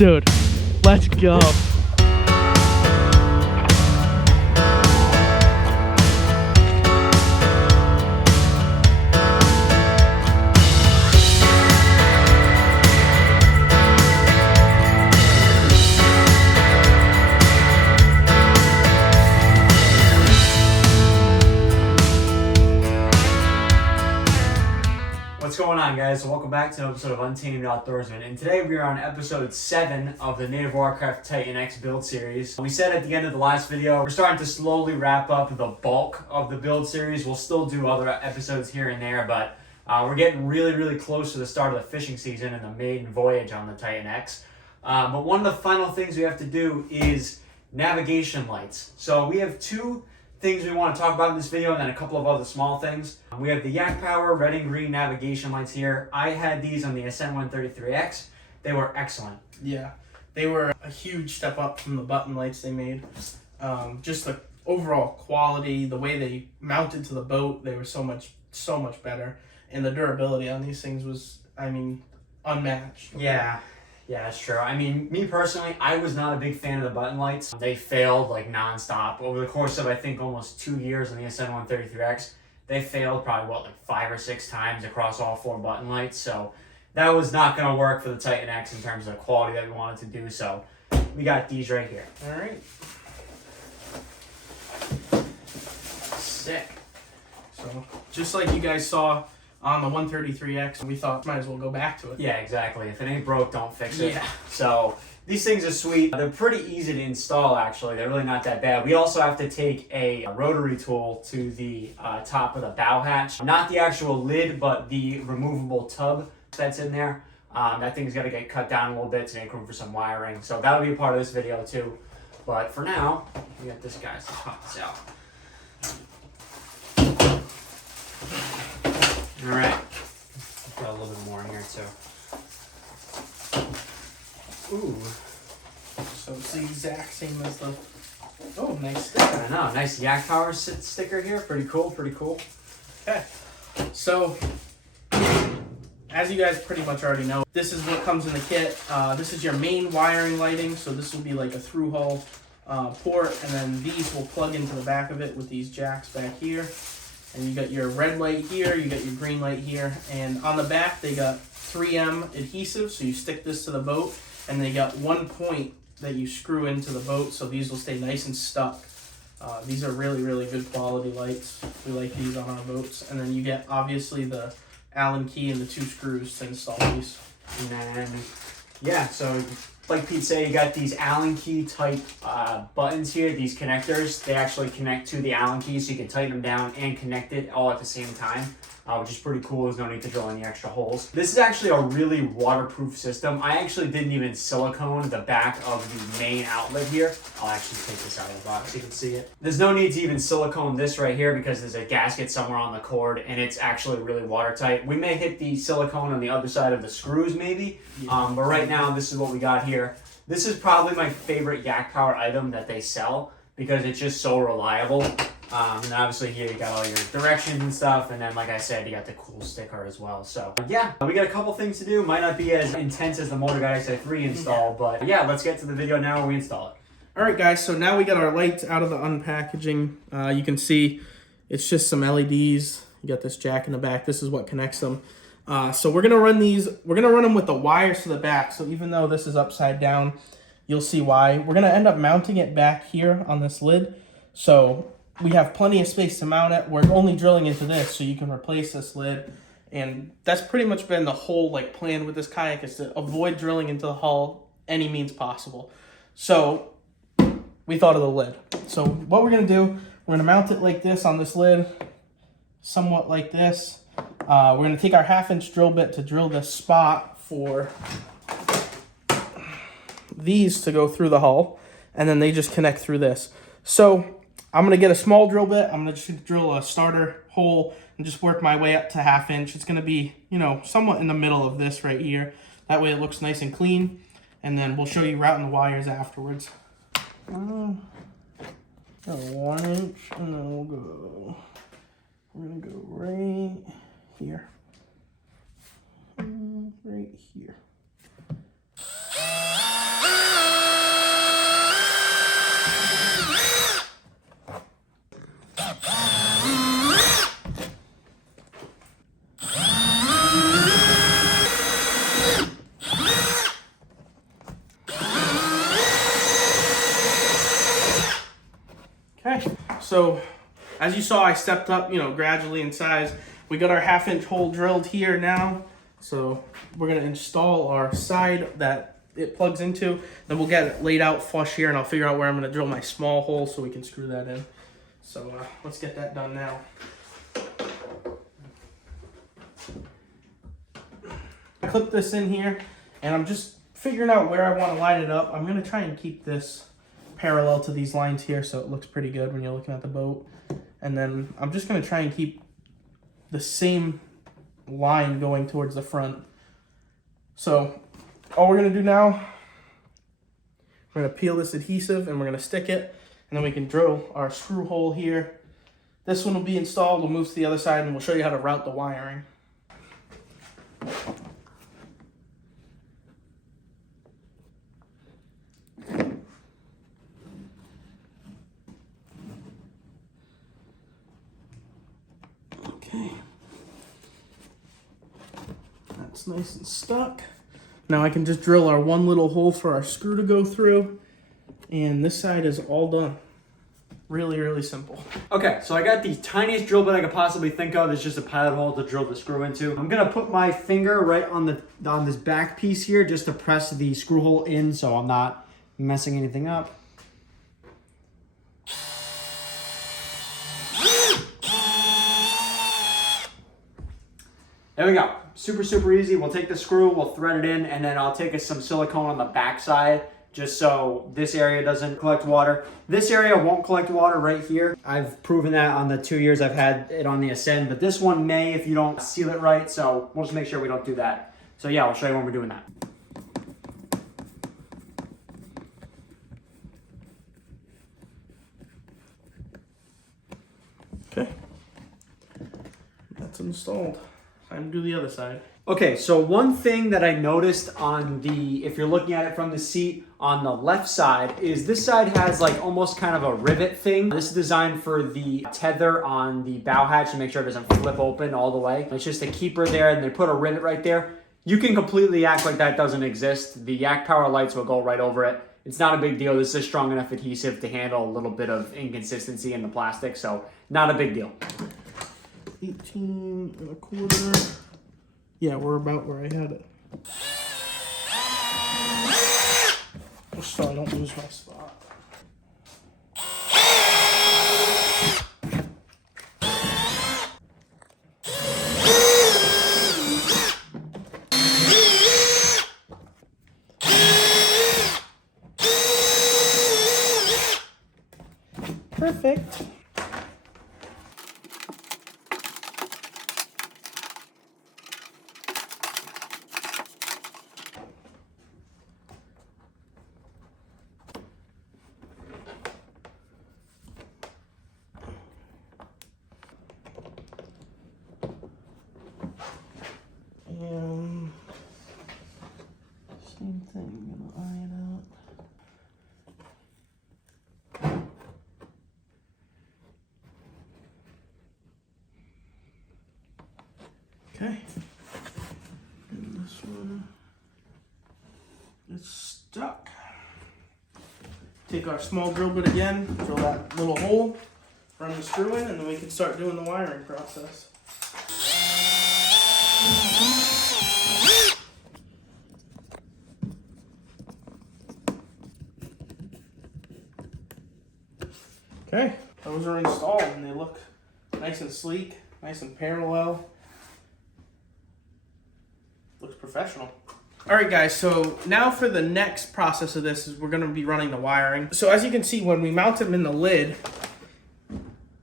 Dude, let's go. What's going on, guys? So welcome back to an episode of Untamed Outdoorsmen, and today we are on episode 7 of the native Watercraft Titan X build series. We said at the end of the last video, we're starting to slowly wrap up the bulk of the build series. We'll still do other episodes here and there, but we're getting really close to the start of the fishing season and the maiden voyage on the Titan X. But one of the final things we have to do is navigation lights. So we have two things we want to talk about in this video, and then a couple of other small things. We have the YakPower red and green navigation lights here. I had these on the Ascent 133X. They were excellent. Yeah, they were a huge step up from the button lights they made. Just the overall quality, the way they mounted to the boat, they were so much better. And the durability on these things was, I mean, unmatched. Yeah, that's true. I mean, me personally, I was not a big fan of the button lights. They failed like nonstop over the course of, I think, almost 2 years on the Ascent 133X. They failed probably, like 5 or 6 times across all 4 button lights. So that was not going to work for the Titan X in terms of the quality that we wanted to do. So we got these right here. All right. Sick. So just like you guys saw on the 133X, we thought might as well go back to it. Yeah, exactly. If it ain't broke, don't fix it. Yeah. So these things are sweet. They're pretty easy to install, actually. They're really not that bad. We also have to take a rotary tool to the top of the bow hatch. Not the actual lid, but the removable tub that's in there. That thing's got to get cut down a little bit to make room for some wiring. So that'll be a part of this video too. But for now, we got this guy. So let's pop this out. All right. Got a little bit more in here too. Ooh. So it's the exact same as the... Oh, nice sticker. I know. Nice YakPower sticker here. Pretty cool. Okay. So, as you guys pretty much already know, this is what comes in the kit. This is your main wiring lighting. So this will be like a through hull port. And then these will plug into the back of it with these jacks back here. And you got your red light here, you got your green light here, and on the back they got 3M adhesive, so you stick this to the boat, and they got one point that you screw into the boat, so these will stay nice and stuck. These are really good quality lights. We like these on our boats. And then you get obviously the Allen key and the 2 screws to install these. And then, yeah, so like Pete said, you got these Allen key type buttons here, these connectors. They actually connect to the Allen key, so you can tighten them down and connect it all at the same time, which is pretty cool. There's no need to drill any extra holes. This is actually a really waterproof system. I actually didn't even silicone the back of the main outlet here. I'll actually take this out of the box so you can see it. There's no need to even silicone this right here because there's a gasket somewhere on the cord and it's actually really watertight. We may hit the silicone on the other side of the screws maybe, but right now this is what we got here. This is probably my favorite YakPower item that they sell because it's just so reliable. And obviously here you got all your directions and stuff, and then like I said, you got the cool sticker as well. So yeah, we got a couple things to do. Might not be as intense as the Motor Guy XI3 install, but yeah, let's get to the video now where we install it. Alright guys, so now we got our lights out of the unpackaging. You can see it's just some LEDs. You got this jack in the back. This is what connects them. So we're gonna run them with the wires to the back. So even though this is upside down, you'll see why. We're gonna end up mounting it back here on this lid. So we have plenty of space to mount it. We're only drilling into this, so you can replace this lid. And that's pretty much been the whole plan with this kayak, is to avoid drilling into the hull any means possible. So we thought of the lid. So what we're gonna do, we're gonna mount it like this on this lid, somewhat like this. We're gonna take our 1/2-inch drill bit to drill this spot for these to go through the hull, and then they just connect through this. So I'm going to get a small drill bit. I'm going to just drill a starter hole and just work my way up to 1/2 inch. It's going to be, somewhat in the middle of this right here. That way it looks nice and clean. And then we'll show you routing the wires afterwards. 1 inch, and then we're going to go right here. Right here. So as you saw, I stepped up, gradually in size. We got our 1/2-inch hole drilled here now. So we're gonna install our side that it plugs into. Then we'll get it laid out flush here, and I'll figure out where I'm gonna drill my small hole so we can screw that in. So let's get that done now. I clip this in here, and I'm just figuring out where I want to line it up. I'm gonna try and keep this parallel to these lines here so it looks pretty good when you're looking at the boat. And then I'm just gonna try and keep the same line going towards the front. So all we're gonna do now, we're gonna peel this adhesive and we're gonna stick it, and then we can drill our screw hole here. This one will be installed. We'll move to the other side and we'll show you how to route the wiring. Okay, that's nice and stuck. Now I can just drill our one little hole for our screw to go through, and this side is all done. Really, really simple. Okay, so I got the tiniest drill bit I could possibly think of. It's just a pilot hole to drill the screw into. I'm gonna put my finger right on this back piece here just to press the screw hole in so I'm not messing anything up. There we go. Super, super easy. We'll take the screw, we'll thread it in, and then I'll take some silicone on the back side just so this area doesn't collect water. This area won't collect water right here. I've proven that on the 2 years I've had it on the Ascend, but this one may if you don't seal it right, so we'll just make sure we don't do that. So yeah, I'll show you when we're doing that. Okay, that's installed. Time to do the other side. Okay, so one thing that I noticed on if you're looking at it from the seat on the left side, is this side has like almost kind of a rivet thing. This is designed for the tether on the bow hatch to make sure it doesn't flip open all the way. It's just a keeper there, and they put a rivet right there. You can completely act like that doesn't exist. The YakPower lights will go right over it. It's not a big deal. This is strong enough adhesive to handle a little bit of inconsistency in the plastic, so not a big deal. 18 1/4. Yeah, we're about where I had it. Just so I don't lose my spot. Perfect. And same thing, I'm gonna iron out. Okay, and this one is stuck. Take our small drill bit again, drill that little hole, run the screw in, and then we can start doing the wiring process. Okay, those are installed and they look nice and sleek, nice and parallel. Looks professional. All right guys, so now for the next process of this is we're gonna be running the wiring. So as you can see, when we mount them in the lid,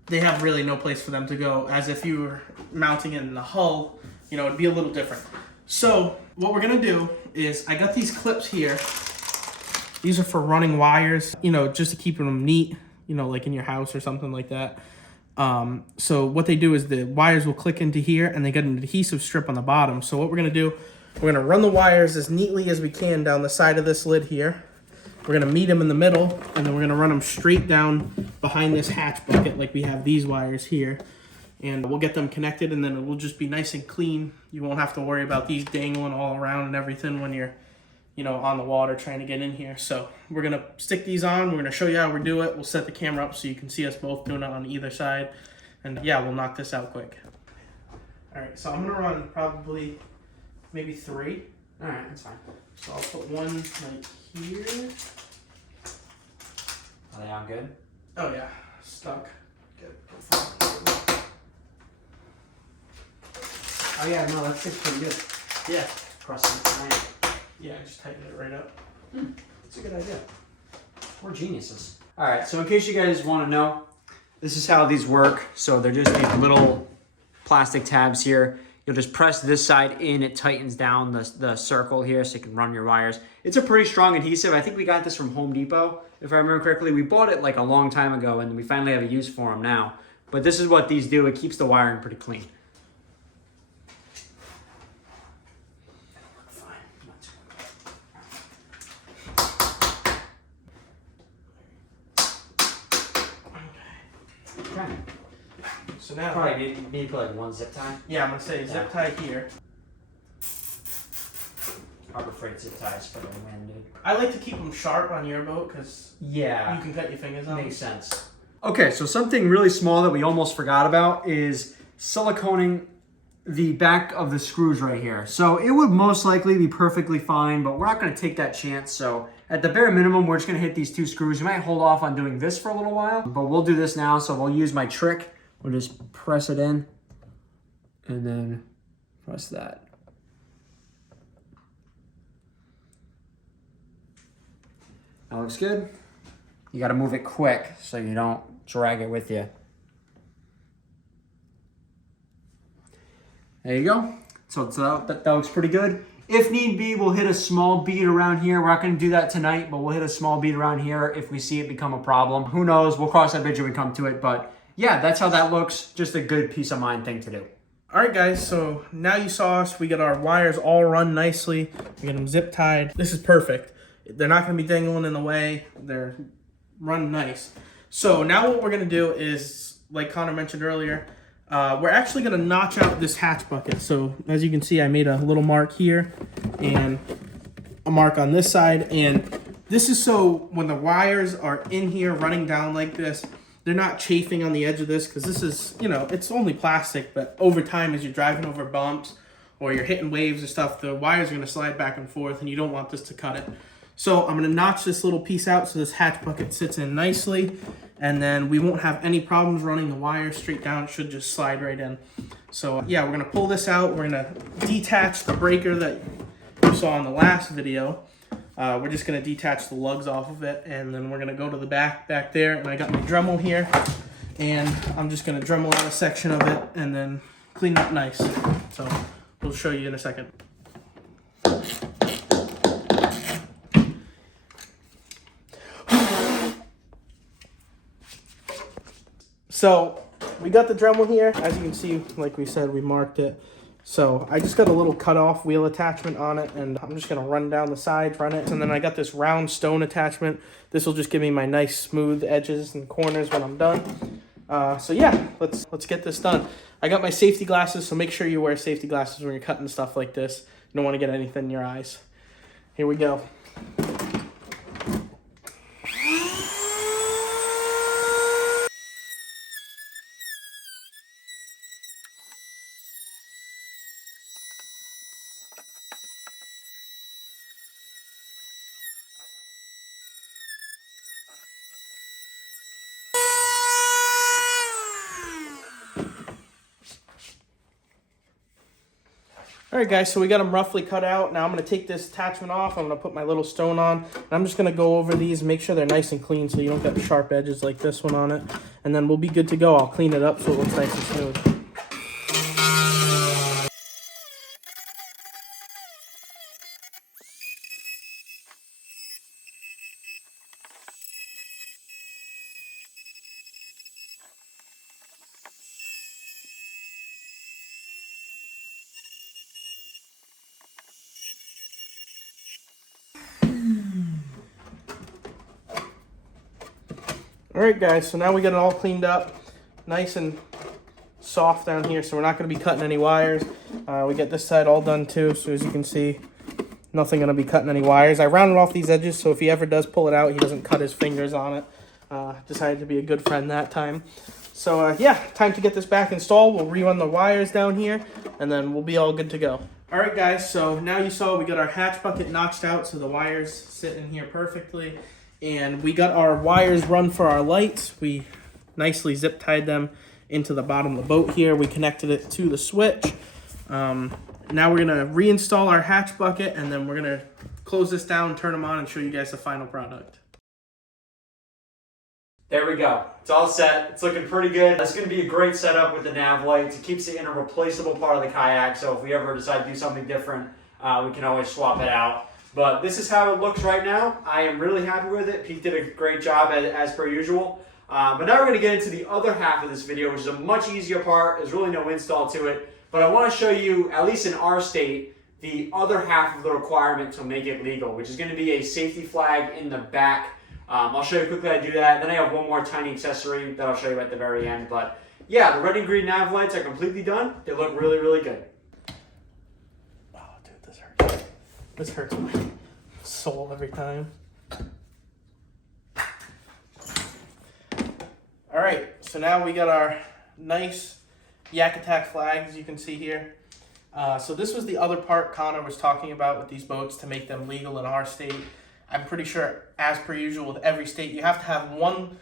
they have really no place for them to go, as if you were mounting it in the hull, it'd be a little different. So what we're gonna do is, I got these clips here. These are for running wires, just to keep them neat, like in your house or something like that. So what they do is the wires will click into here and they get an adhesive strip on the bottom. So what we're gonna do, we're gonna run the wires as neatly as we can down the side of this lid here. We're gonna meet them in the middle, and then we're gonna run them straight down behind this hatch bucket like we have these wires here. And we'll get them connected, and then it will just be nice and clean. You won't have to worry about these dangling all around and everything when you're, you know, on the water trying to get in here. So we're gonna stick these on. We're gonna show you how we do it. We'll set the camera up so you can see us both doing it on either side. And yeah, we'll knock this out quick. All right, so I'm gonna run probably maybe 3. All right, that's fine. So I'll put one like here. Are they on good? Oh yeah, stuck. Good. Oh yeah, no, that fits pretty good. Yeah. Crossing the line. Yeah, just tighten it right up. That's a good idea. We're geniuses. All right, so in case you guys want to know, this is how these work. So they're just these little plastic tabs here. You'll just press this side in, it tightens down the circle here so you can run your wires. It's a pretty strong adhesive. I think we got this from Home Depot, if I remember correctly. We bought it like a long time ago and we finally have a use for them now. But this is what these do. It keeps the wiring pretty clean. Okay. So now, Probably maybe put like one zip tie. yeah, I'm gonna say zip tie here. Harbor Freight zip ties for the wind, dude. I like to keep them sharp on your boat because Yeah, you can cut your fingers on. makes sense. Okay, so something really small that we almost forgot about is siliconing the back of the screws right here. So it would most likely be perfectly fine, but we're not gonna take that chance. So at the bare minimum, we're just gonna hit these 2 screws. We might hold off on doing this for a little while, but we'll do this now. So we'll use my trick. We'll just press it in and then press that. That looks good. You gotta move it quick so you don't drag it with you. There you go. So that looks pretty good. If need be, we'll hit a small bead around here. We're not gonna do that tonight, but we'll hit a small bead around here if we see it become a problem. Who knows, we'll cross that bridge when we come to it, but yeah, that's how that looks. Just a good peace of mind thing to do. All right, guys, so now you saw us. We got our wires all run nicely. We got them zip tied. This is perfect. They're not gonna be dangling in the way. They're run nice. So now what we're gonna do is, like Connor mentioned earlier, we're actually gonna notch out this hatch bucket. So as you can see, I made a little mark here and a mark on this side. And this is so when the wires are in here running down like this, they're not chafing on the edge of this, because this is, you know, it's only plastic, but over time as you're driving over bumps or you're hitting waves or stuff, the wires are gonna slide back and forth and you don't want this to cut it. So I'm gonna notch this little piece out so this hatch bucket sits in nicely, and then we won't have any problems running the wire straight down. It should just slide right in. So yeah, we're gonna pull this out. We're gonna detach the breaker that you saw in the last video. We're just gonna detach the lugs off of it, and then we're gonna go to the back there, and I got my Dremel here, and I'm just gonna Dremel out a section of it and then clean it up nice. So we'll show you in a second. So we got the Dremel here. As you can see, like we said, we marked it. So I just got a little cut-off wheel attachment on it, and I'm just gonna run down the sides, run it. And then I got this round stone attachment. This will just give me my nice smooth edges and corners when I'm done. So yeah, let's get this done. I got my safety glasses, so make sure you wear safety glasses when you're cutting stuff like this. You don't wanna get anything in your eyes. Here we go. All right, guys, so we got them roughly cut out. Now I'm going to take this attachment off. I'm going to put my little stone on. And I'm just going to go over these, make sure they're nice and clean so you don't get sharp edges like this one on it. And then we'll be good to go. I'll clean it up so it looks nice and smooth. All right, guys, so now we got it all cleaned up, nice and soft down here, so we're not going to be cutting any wires. We get this side all done too, so as you can see, Nothing going to be cutting any wires. I rounded off these edges, so if he ever does pull it out, he doesn't cut his fingers on it. Decided to be a good friend that time. So yeah, time to get this back installed. We'll rerun the wires down here, and then we'll be all good to go. All right, guys, so now you saw we got our hatch bucket notched out so the wires sit in here perfectly. And we got our wires run for our lights. We nicely zip tied them into the bottom of the boat here. We connected it to the switch. Now we're gonna reinstall our hatch bucket, and then we're gonna close this down, turn them on, and show you guys the final product. There we go. It's all set. It's looking pretty good. That's going to be a great setup with the nav lights. It keeps it in a replaceable part of the kayak, so if we ever decide to do something different, we can always swap it out. But this is how it looks right now. I am really happy with it. Pete did a great job as per usual. But now we're going to get into the other half of this video, which is a much easier part. There's really no install to it. But I want to show you, at least in our state, the other half of the requirement to make it legal, which is going to be a safety flag in the back. I'll show you quickly how to do that. Then I have one more tiny accessory that I'll show you at the very end. But yeah, the red and green nav lights are completely done. They look really, really good. Oh, dude, this hurts. This hurts my soul every time. All right, so now we got our nice YakAttack flags, you can see here. So this was the other part Connor was talking about with these boats to make them legal in our state. I'm pretty sure, as per usual with every state, you have to have one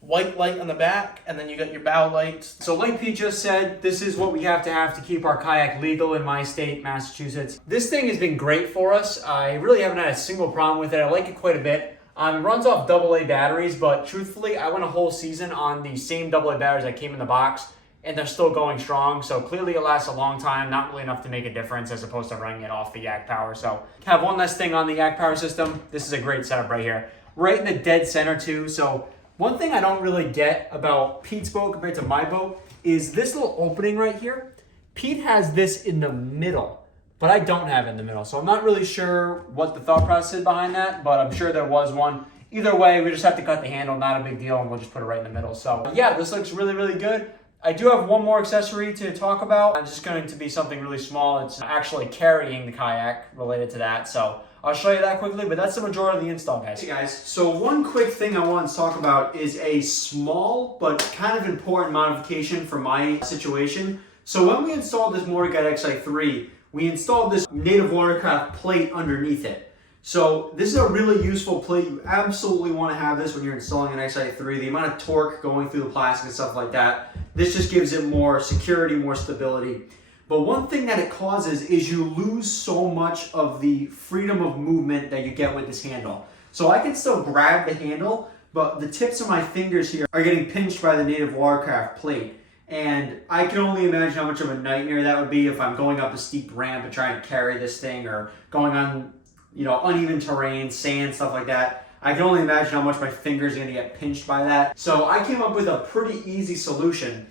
white light on the back, and then you got your bow lights. So like Pete just said, this is what we have to keep our kayak legal in my state, Massachusetts. This thing has been great for us. I really haven't had a single problem with it. I like it quite a bit. It runs off AA batteries, but truthfully, I went a whole season on the same AA batteries that came in the box, and they're still going strong. So clearly it lasts a long time, not really enough to make a difference as opposed to running it off the YakPower. So have one less thing on the YakPower system. This is a great setup right here. Right in the dead center too. So one thing I don't really get about Pete's boat compared to my boat is this little opening right here. Pete has this in the middle, but I don't have it in the middle. So I'm not really sure what the thought process is behind that, but I'm sure there was one. Either way, we just have to cut the handle, not a big deal, and we'll just put it right in the middle. So yeah, this looks really, really good. I do have one more accessory to talk about. It's just going to be something really small. It's actually carrying the kayak related to that. So I'll show you that quickly, but that's the majority of the install, guys. Hey guys, so one quick thing I want to talk about is a small but kind of important modification for my situation. So when we installed this Watercraft XI3, we installed this native Watercraft plate underneath it. So this is a really useful plate. You absolutely want to have this when you're installing an XI3. The amount of torque going through the plastic and stuff like that, this just gives it more security, more stability. But one thing that it causes is you lose so much of the freedom of movement that you get with this handle. So I can still grab the handle, but the tips of my fingers here are getting pinched by the native Watercraft plate. And I can only imagine how much of a nightmare that would be if I'm going up a steep ramp and trying to carry this thing, or going on, you know, uneven terrain, sand, stuff like that. I can only imagine how much my fingers are gonna get pinched by that. So I came up with a pretty easy solution.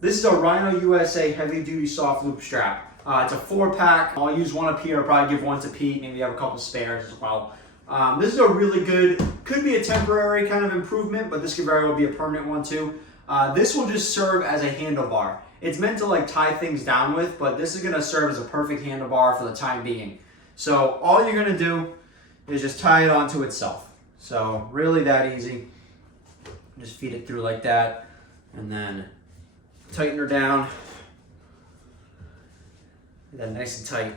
This is a Rhino USA heavy duty soft loop strap. It's a 4-pack. I'll use one up here. I'll probably give one to Pete. Maybe have a couple spares as well. This is a really good, could be a temporary kind of improvement, but this could very well be a permanent one too. This will just serve as a handlebar. It's meant to like tie things down with, but this is gonna serve as a perfect handlebar for the time being. So all you're gonna do is just tie it onto itself. So really that easy. Just feed it through like that, and then tighten her down. Then nice and tight.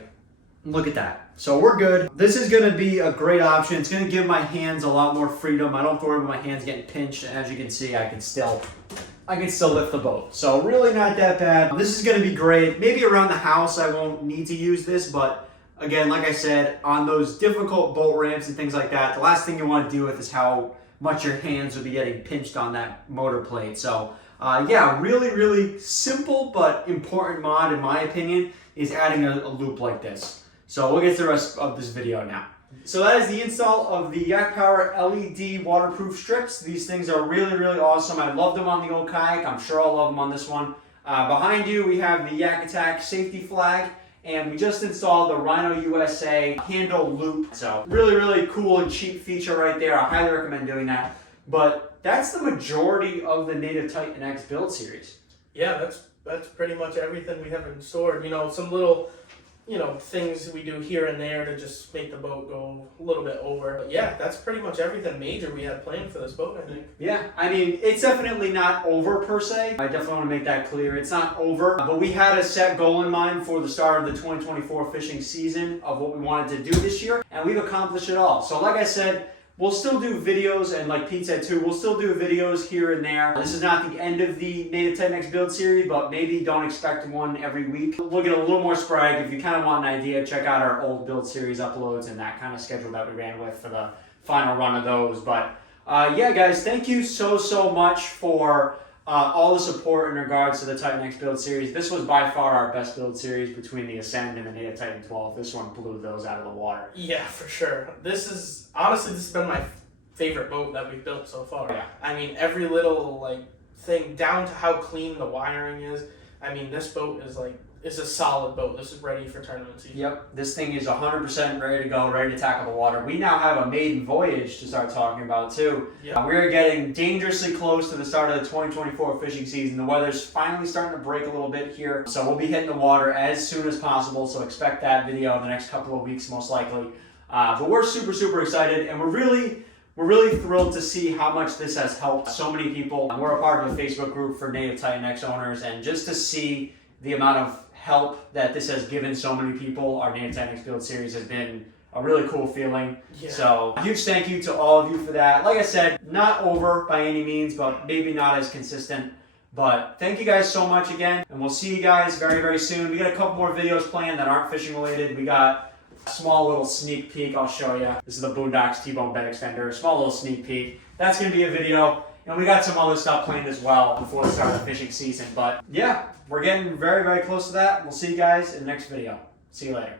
Look at that. So we're good. This is gonna be a great option. It's gonna give my hands a lot more freedom. I don't have to worry about my hands getting pinched, and as you can see, I can still lift the boat. So really not that bad. This is gonna be great. Maybe around the house I won't need to use this, but again, like I said, on those difficult boat ramps and things like that, the last thing you want to deal with is how much your hands will be getting pinched on that motor plate. So yeah, really, really simple but important mod in my opinion is adding a loop like this. So we'll get to the rest of this video now. So that is the install of the YakPower LED waterproof strips. These things are really, really awesome. I loved them on the old kayak. I'm sure I'll love them on this one. Behind you, we have the YakAttack safety flag. And we just installed the Rhino USA handle loop. So really, really cool and cheap feature right there. I highly recommend doing that. But that's the majority of the Native Titan X build series. Yeah, that's pretty much everything we have in store. You know, some little you know, things we do here and there to just make the boat go a little bit over. But yeah, that's pretty much everything major we had planned for this boat, I think. Yeah, I mean, it's definitely not over per se. I definitely want to make that clear. It's not over, but we had a set goal in mind for the start of the 2024 fishing season of what we wanted to do this year, and we've accomplished it all. So like I said, we'll still do videos, and like Pete said too, we'll still do videos here and there. This is not the end of the Native Titan X build series, but maybe don't expect one every week. We'll get a little more sporadic. If you kind of want an idea, check out our old build series uploads and that kind of schedule that we ran with for the final run of those. But yeah, guys, thank you so much for all the support in regards to the Titan X build series. This was by far our best build series between the Ascend and the Native Titan 12. This one blew those out of the water. Yeah, for sure. This has been my favorite boat that we've built so far. Yeah. I mean, every little like thing, down to how clean the wiring is. I mean, this boat is a solid boat. This is ready for tournament season. Yep, this thing is 100% ready to go, ready to tackle the water. We now have a maiden voyage to start talking about too. Yep. We're getting dangerously close to the start of the 2024 fishing season. The weather's finally starting to break a little bit here, so we'll be hitting the water as soon as possible, so expect that video in the next couple of weeks most likely. But we're super excited, and we're really thrilled to see how much this has helped so many people. We're a part of a Facebook group for Native Titan X owners, and just to see the amount of help that this has given so many people, our Native Titan X build series has been a really cool feeling. Yeah. So a huge thank you to all of you for that. Like I said, not over by any means, but maybe not as consistent. But thank you guys so much again, and we'll see you guys very soon. We got a couple more videos planned that aren't fishing related. We got a small little sneak peek I'll show you. This is the Boondocks T-Bone bed extender, small little sneak peek. That's gonna be a video. And we got some other stuff planned as well before the start of the fishing season. But yeah, we're getting very close to that. We'll see you guys in the next video. See you later.